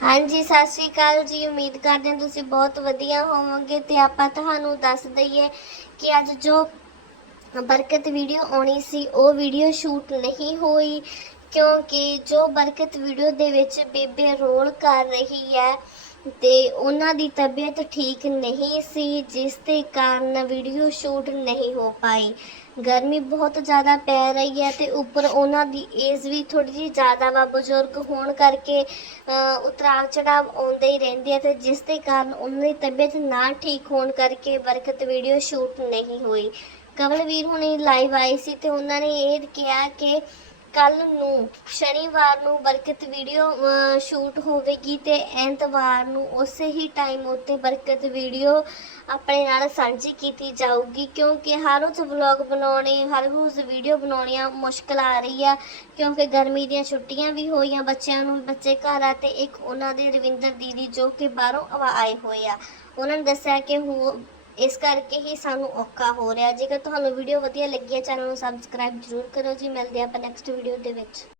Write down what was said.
ਹਾਂਜੀ, ਸਤਿ ਸ਼੍ਰੀ ਅਕਾਲ ਜੀ। ਉਮੀਦ ਕਰਦੇ ਹਾਂ ਤੁਸੀਂ ਬਹੁਤ ਵਧੀਆ ਹੋਵੋਗੇ ਤੇ ਆਪਾਂ ਤੁਹਾਨੂੰ ਦੱਸ ਦਈਏ ਕਿ ਅੱਜ ਜੋ ਬਰਕਤ ਵੀਡੀਓ ਆਉਣੀ ਸੀ, ਉਹ ਵੀਡੀਓ ਸ਼ੂਟ ਨਹੀਂ ਹੋਈ ਕਿਉਂਕਿ ਜੋ ਬਰਕਤ ਵੀਡੀਓ ਦੇ ਵਿੱਚ ਬੇਬੇ ਰੋਲ ਕਰ ਰਹੀ ਹੈ ਤੇ ਉਹਨਾਂ ਦੀ ਤਬੀਅਤ ਠੀਕ ਨਹੀਂ ਸੀ ਜਿਸ ਦੇ ਕਾਰਨ ਵੀਡੀਓ ਸ਼ੂਟ ਨਹੀਂ ਹੋ ਪਾਈ। ਗਰਮੀ ਬਹੁਤ ਜ਼ਿਆਦਾ ਪੈ ਰਹੀ ਹੈ ਤੇ ਉੱਪਰ ਉਹਨਾਂ ਦੀ ਏਜ ਵੀ ਥੋੜੀ ਜਿਹੀ ਜ਼ਿਆਦਾ ਵਾ। ਬਜ਼ੁਰਗ ਹੋਣ ਕਰਕੇ ਅ, ਉਤਰਾਅ ਚੜਾਵ ਆਉਂਦੇ ਹੀ ਰਹਿੰਦੇ ਆ ਤੇ ਜਿਸ ਦੇ ਕਾਰਨ ਉਹਨਾਂ ਦੀ ਤਬੀਅਤ ਨਾ ਠੀਕ ਹੋਣ ਕਰਕੇ ਬਰਕਤ ਵੀਡੀਓ ਸ਼ੂਟ ਨਹੀਂ ਹੋਈ। ਕਮਲਵੀਰ ਹੁਣੇ ਲਾਈਵ ਆਈ ਸੀ ਤੇ ਉਹਨਾਂ ਨੇ ਇਹ ਕਿਹਾ ਕਿ ਕੱਲ ਨੂੰ, ਸ਼ਨੀਵਾਰ ਨੂੰ ਬਰਕਤ ਵੀਡੀਓ ਸ਼ੂਟ ਹੋਵੇਗੀ ਤੇ ਐਤਵਾਰ ਨੂੰ ਉਸੇ ਹੀ ਟਾਈਮ ਉੱਤੇ ਬਰਕਤ ਵੀਡੀਓ ਆਪਣੇ ਨਾਲ ਸਾਂਝੀ ਕੀਤੀ ਜਾਊਗੀ ਕਿਉਂਕਿ ਹਰ ਰੋਜ਼ ਵਲੌਗ ਬਣਾਉਣੇ, ਹਰ ਰੋਜ਼ ਵੀਡੀਓ ਬਣਾਉਣੀਆਂ ਮੁਸ਼ਕਲ ਆ ਰਹੀ ਆ ਕਿਉਂਕਿ ਗਰਮੀ ਦੀਆਂ ਛੁੱਟੀਆਂ ਵੀ ਹੋਈਆਂ ਬੱਚਿਆਂ ਨੂੰ, ਬੱਚੇ ਘਰ ਆ ਤੇ ਇੱਕ ਉਹਨਾਂ ਦੇ ਰਵਿੰਦਰ ਦੀਦੀ ਜੋ ਕਿ ਬਾਹਰੋਂ ਆਏ ਹੋਏ ਆ। ਉਹਨਾਂ ਨੇ ਦੱਸਿਆ ਕਿ ਹੋ ਇਸ ਕਰਕੇ ਹੀ ਸਾਨੂੰ ਔਖਾ ਹੋ ਰਿਹਾ। ਜੇਕਰ ਤੁਹਾਨੂੰ ਵੀਡੀਓ ਵਧੀਆ ਲੱਗੀ ਹੈ ਚੈਨਲ ਨੂੰ ਸਬਸਕ੍ਰਾਈਬ ਜ਼ਰੂਰ ਕਰੋ ਜੀ। ਮਿਲਦੇ ਹਾਂ ਆਪਾਂ ਨੈਕਸਟ ਵੀਡੀਓ ਦੇ ਵਿੱਚ।